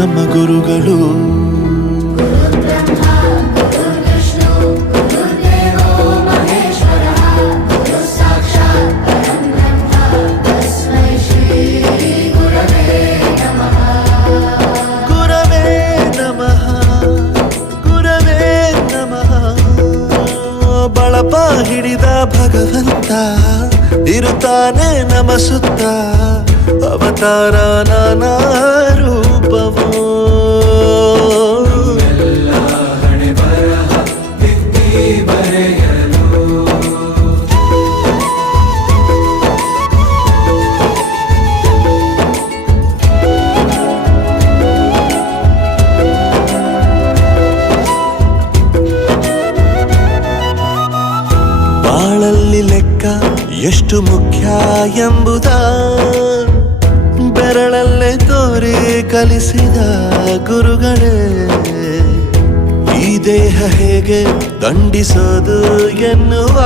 ನಮ್ಮ ಗುರುಗಳು. ಬಳಪ ಹಿಡಿದ ಭಗವಂತ ಇರುತ್ತಾನೆ ನಮ ಸುತ್ತ, ಅವತಾರ ನಾನಾ ರೂಪವೋ. ಬಾಳಲ್ಲಿ ಲೆಕ್ಕ ಎಷ್ಟು ಮುಖ್ಯ ಎಂಬುದ ಬೆರಳಲ್ಲೇ ತೋರಿ ಕಲಿಸಿದ ಗುರುಗಳೇ. ಈ ದೇಹ ಹೇಗೆ ದಂಡಿಸೋದು ಎನ್ನುವ